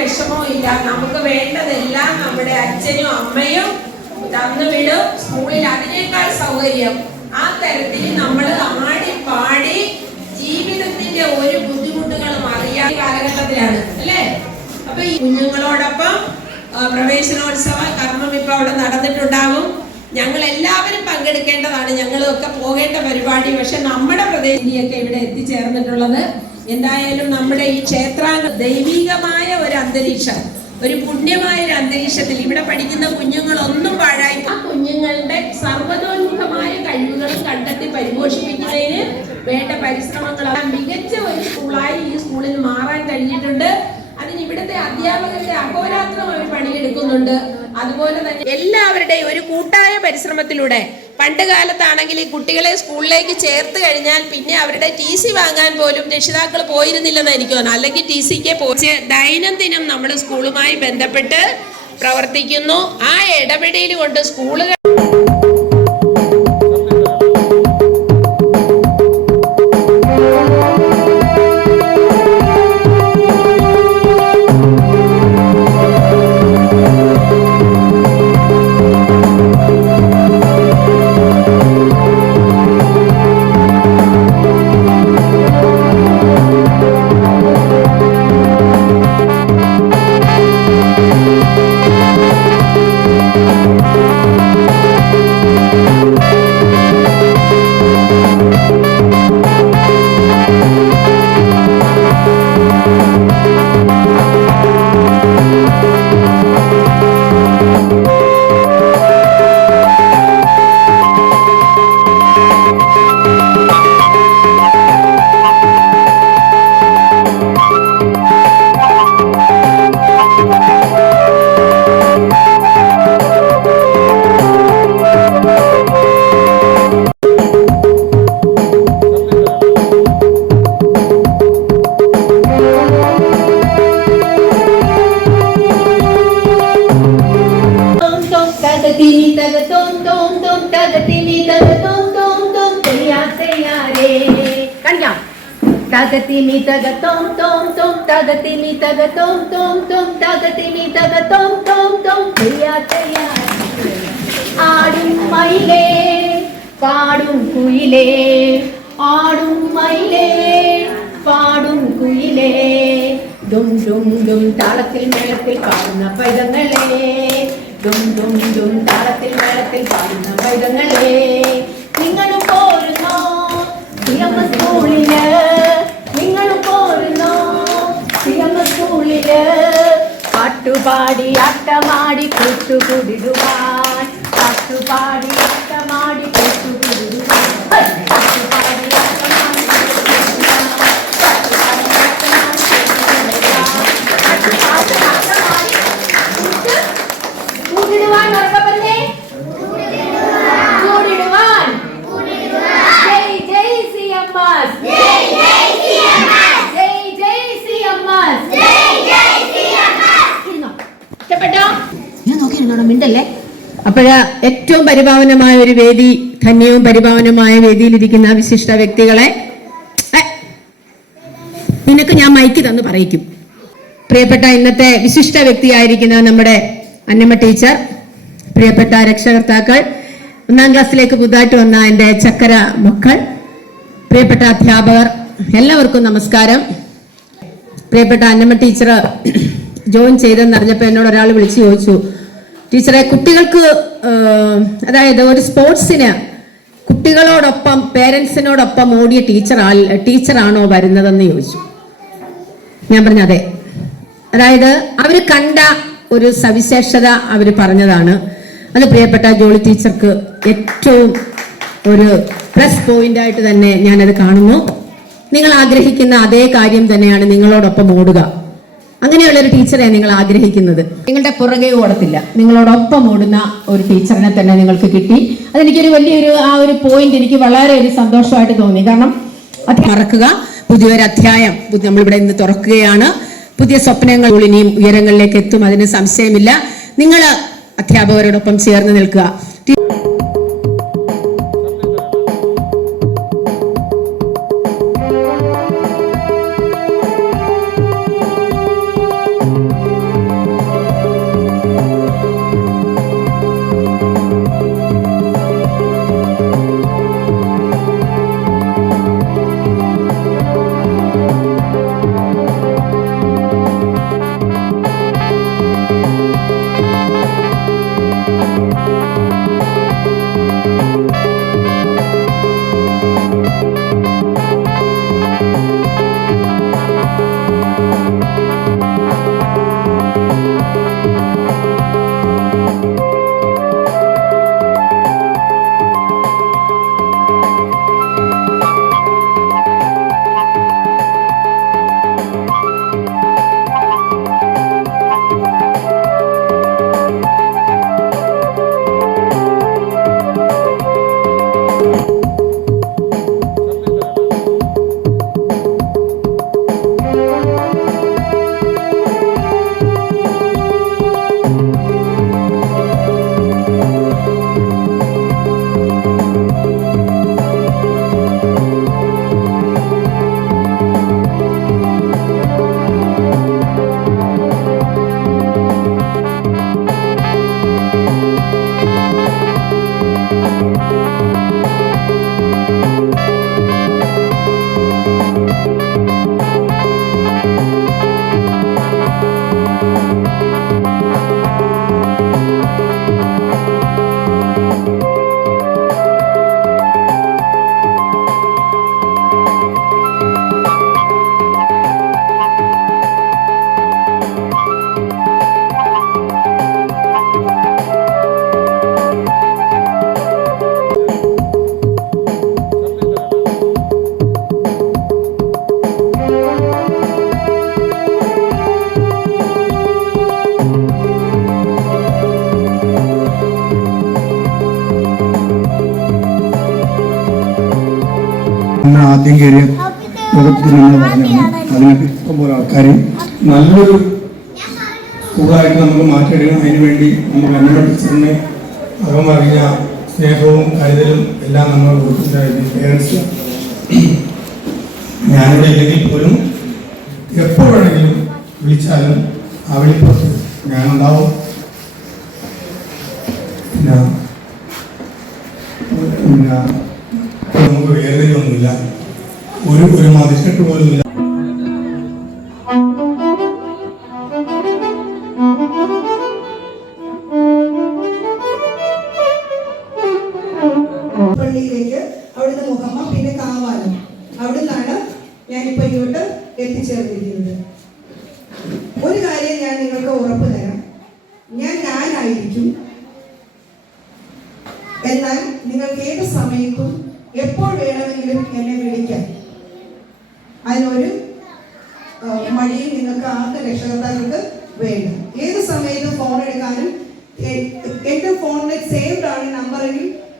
വിഷമവും ഇല്ല. നമുക്ക് വേണ്ടതെല്ലാം നമ്മുടെ അച്ഛനും അമ്മയും തന്നുവിടും. സ്കൂളിൽ അതിനേക്കാൾ സൗകര്യം. ആ തരത്തിൽ നമ്മൾ ആടി പാടി ജീവിതത്തിന്റെ ഒരു ബുദ്ധിമുട്ടുകളും അറിയാൻ കാലഘട്ടത്തിലാണ് അല്ലേ. അപ്പൊ ഈ കുഞ്ഞുങ്ങളോടൊപ്പം പ്രവേശനോത്സവ കർമ്മം ഇപ്പൊ അവിടെ നടന്നിട്ടുണ്ടാകും. ഞങ്ങൾ എല്ലാവരും പങ്കെടുക്കേണ്ടതാണ്, ഞങ്ങളൊക്കെ പോകേണ്ട പരിപാടി. പക്ഷെ നമ്മുടെ പ്രദേശിയൊക്കെ ഇവിടെ എത്തിച്ചേർന്നിട്ടുള്ളത് എന്തായാലും നമ്മുടെ ഈ ക്ഷേത്രാംഗ ദൈവികമായ ഒരു അന്തരീക്ഷം, ഒരു പുണ്യമായ ഒരു അന്തരീക്ഷത്തിൽ ഇവിടെ പഠിക്കുന്ന കുഞ്ഞുങ്ങളൊന്നും പാഴായി ആ കുഞ്ഞുങ്ങളുടെ സർവ്വതോന്മുഖമായ കഴിവുകളും കണ്ടെത്തി പരിപോഷിപ്പിക്കുന്നതിന് വേണ്ട പരിശ്രമങ്ങൾ മികച്ച ഒരു സ്കൂളായി ഈ സ്കൂളിൽ മാറാൻ കഴിഞ്ഞിട്ടുണ്ട്. അതിന് ഇവിടുത്തെ അധ്യാപകരുടെ അഹോരാത്രം അവർ പണിയെടുക്കുന്നുണ്ട്. അതുപോലെ തന്നെ എല്ലാവരുടെയും ഒരു കൂട്ടായ പരിശ്രമത്തിലൂടെ പണ്ട് കാലത്താണെങ്കിൽ ഈ കുട്ടികളെ സ്കൂളിലേക്ക് ചേർത്ത് കഴിഞ്ഞാൽ പിന്നെ അവരുടെ TC വാങ്ങാൻ പോലും രക്ഷിതാക്കൾ പോയിരുന്നില്ലെന്ന് എനിക്ക് തോന്നുന്നു. അല്ലെങ്കിൽ TCക്ക് പോയി ദൈനംദിനം നമ്മൾ സ്കൂളുമായി ബന്ധപ്പെട്ട് പ്രവർത്തിക്കുന്നു. ആ ഇടപെടൽ കൊണ്ട് സ്കൂളുകൾ തകതിമി തകതോം തോം തോം തകതിമി തകതോം തോം തോം തകതിമി തകതോം തോം തോം തയ്യാ തയ്യാ. ആടും മയിലേ പാടും കുയിലേ, ആടും മയിലേ പാടും കുയിലേ, ദും ദും ദും താളത്തിൽ മേളത്തിൽ പാടുന്ന പൈതങ്ങളെ, ദും ദും ദും താളത്തിൽ മേളത്തിൽ പാടുന്ന പൈതങ്ങളെ. നിങ്ങളും പോരുന്നോ സ്കൂളില്, നിങ്ങളും പോരുന്നോ സ്കൂളില്, പാട്ടുപാടി ആട്ടമാടി കൂട്ടുകൂടിടുവാൻ, പാട്ടുപാടി ആട്ടമാടി കൂട്ടുകൂടിടുവാൻ, പാട്ടുപാടി ആട്ടമാടി കൂടിടുവാൻ. ഉറക്കെ പറഞ്ഞേ, കൂടിടുവാൻ. ജയ് ജയ് CMS, ജയ് ജയ് CMS, ജയ് ജയ് CMS, ജയ് ജയ് CMS. ഇഷ്ടപ്പെട്ടോ? ഞാൻ നോക്കിയിരുന്നോ മിണ്ടല്ലേ. അപ്പോഴ ഏറ്റവും പരിപാവനമായ ഒരു വേദി, ധന്യവും പരിപാവനമായ വേദിയിലിരിക്കുന്ന വിശിഷ്ട വ്യക്തികളെ നിനക്ക് ഞാൻ മൈക്ക് തന്ന് പറയിക്കും. പ്രിയപ്പെട്ട ഇന്നത്തെ വിശിഷ്ട വ്യക്തിയായിരിക്കുന്ന നമ്മുടെ അന്നമ്മ ടീച്ചർ, പ്രിയപ്പെട്ട രക്ഷകർത്താക്കൾ, 1ാം ക്ലാസ്സിലേക്ക് പുതുതായിട്ട് വന്ന എൻ്റെ ചക്കര മക്കൾ, പ്രിയപ്പെട്ട അധ്യാപകർ, എല്ലാവർക്കും നമസ്കാരം. പ്രിയപ്പെട്ട അന്നമ്മ ടീച്ചർ ജോയിൻ ചെയ്തെന്നറിഞ്ഞപ്പോൾ എന്നോട് ഒരാൾ വിളിച്ചു ചോദിച്ചു, ടീച്ചറെ കുട്ടികൾക്ക് അതായത് ഒരു സ്പോർട്സിന് കുട്ടികളോടൊപ്പം പേരൻസിനോടൊപ്പം ഓടിയ ടീച്ചറാണോ വരുന്നതെന്ന് ചോദിച്ചു. ഞാൻ പറഞ്ഞു അതെ. അതായത് അവർ കണ്ട ഒരു സവിശേഷത അവർ പറഞ്ഞതാണ്. അത് പ്രിയപ്പെട്ട ജോളി ടീച്ചർക്ക് ഏറ്റവും ഒരു പ്ലസ് പോയിന്റ് ആയിട്ട് തന്നെ ഞാനത് കാണുന്നു. നിങ്ങൾ ആഗ്രഹിക്കുന്ന അതേ കാര്യം തന്നെയാണ് നിങ്ങളോടൊപ്പം ഓടുക. അങ്ങനെയുള്ളൊരു ടീച്ചറെ നിങ്ങൾ ആഗ്രഹിക്കുന്നത്. നിങ്ങളുടെ പുറകെ ഓടത്തില്ല, നിങ്ങളോടൊപ്പം ഓടുന്ന ഒരു ടീച്ചറിനെ തന്നെ നിങ്ങൾക്ക് കിട്ടി. അതെനിക്കൊരു വലിയൊരു ആ ഒരു പോയിന്റ് എനിക്ക് വളരെ ഒരു സന്തോഷമായിട്ട് തോന്നി. കാരണം അത് മറക്കുക, പുതിയൊരു അധ്യായം നമ്മളിവിടെ ഇന്ന് തുറക്കുകയാണ്. പുതിയ സ്വപ്നങ്ങൾ ഇനിയും ഉയരങ്ങളിലേക്ക് എത്തും, അതിന് സംശയമില്ല. നിങ്ങൾ അധ്യാപകരോടൊപ്പം ചേർന്ന് നിൽക്കുക. ആദ്യം കയറിയ യോഗത്തിൽ നിന്ന് പറഞ്ഞാണ്. അതിനൊക്കെ ഇഷ്ടംപോലെ ആൾക്കാർ നല്ലൊരു സ്കൂളായിട്ട് നമുക്ക് മാറ്റിയെടുക്കണം. അതിനുവേണ്ടി നമുക്ക് അന്നമ്മ ടീച്ചറിനെ അകമറിഞ്ഞ സ്നേഹവും കരുതലും എല്ലാം നമ്മൾ കൊടുത്തിട്ടുണ്ടായിരുന്നു. പേരൻസ് ഞാനിവിടെ ഇല്ലെങ്കിൽ പോലും എപ്പോൾ വേണമെങ്കിലും വിളിച്ചാലും ആ വിളിപ്പുറത്ത് ഞാനുണ്ടാവും. പിന്നെ നമുക്ക് വേദനയൊന്നുമില്ല, ഒരു മതിക്കെട്ട് പോലുമില്ല. പള്ളിയിലേക്ക് അവിടുന്ന് മുഹമ്മ, പിന്നെ കാവാലം, അവിടുന്നാണ് ഞാനിപ്പോൾ ഇങ്ങോട്ട് എത്തിച്ചേർന്നിരിക്കുന്നത്. ഒരു കാര്യം ഞാൻ നിങ്ങൾക്ക് ഉറപ്പ് തരാം, ഞാനായിരിക്കും. എന്നാൽ നിങ്ങൾക്ക് ഏത് സമയത്തും എപ്പോൾ വേണമെങ്കിലും എന്നെ വിളിക്കാം. അതിനൊരു മടിയും നിങ്ങൾക്ക് ആർക്ക് രക്ഷകർത്താക്കൾക്ക് വേണ്ട. ഏത് സമയത്തും ഫോൺ എടുക്കാനും എൻ്റെ ഫോണിൽ സേവ്ഡ് ആണ് നമ്പറിൽ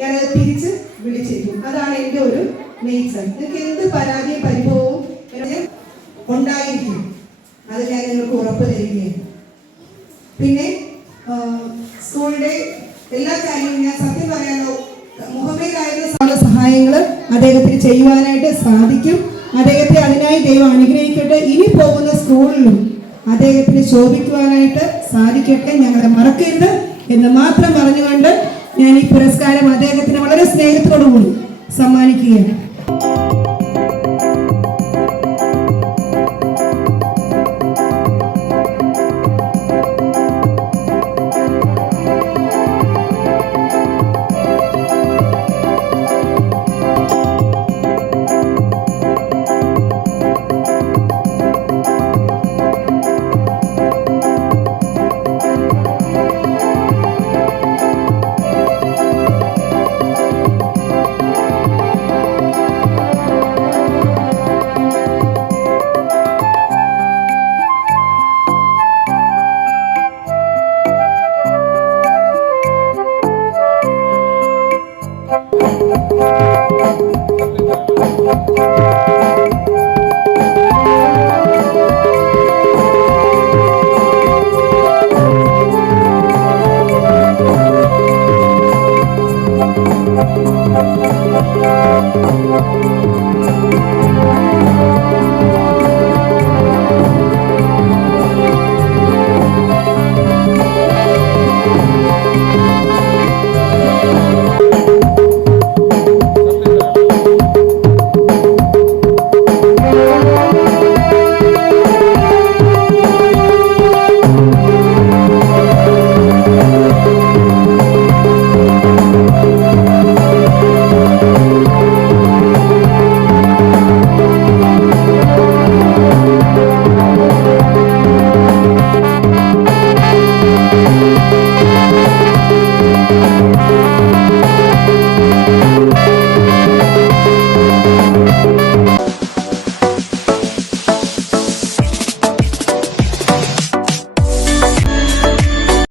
ഞാനത് തിരിച്ച് വിളിച്ചിരിക്കും. അതാണ് എൻ്റെ ഒരു നേച്ചർ. നിങ്ങൾക്ക് എന്ത് പരാതിയും പരിഭവവും ഉണ്ടായിരിക്കും, അത് ഞാൻ നിങ്ങൾക്ക് ഉറപ്പ് തരികയാണ്. പിന്നെ സ്കൂളിൻ്റെ എല്ലാ കാര്യങ്ങളും ഞാൻ സത്യം പറയാനോ മുഹമ്മദായിരുന്ന സഹായങ്ങൾ അദ്ദേഹത്തിന് ചെയ്യുവാനായിട്ട് സാധിക്കും. അദ്ദേഹത്തെ അതിനായി ദൈവം അനുഗ്രഹിക്കട്ടെ. ഇനി പോകുന്ന സ്കൂളിലും അദ്ദേഹത്തിന് ശോഭിക്കുവാനായിട്ട് സാധിക്കട്ടെ. ഞങ്ങളെ മറക്കരുത് എന്ന് മാത്രം പറഞ്ഞുകൊണ്ട് ഞാൻ ഈ പുരസ്കാരം അദ്ദേഹത്തിന് വളരെ സ്നേഹത്തോടു കൂടി സമ്മാനിക്കുകയാണ്.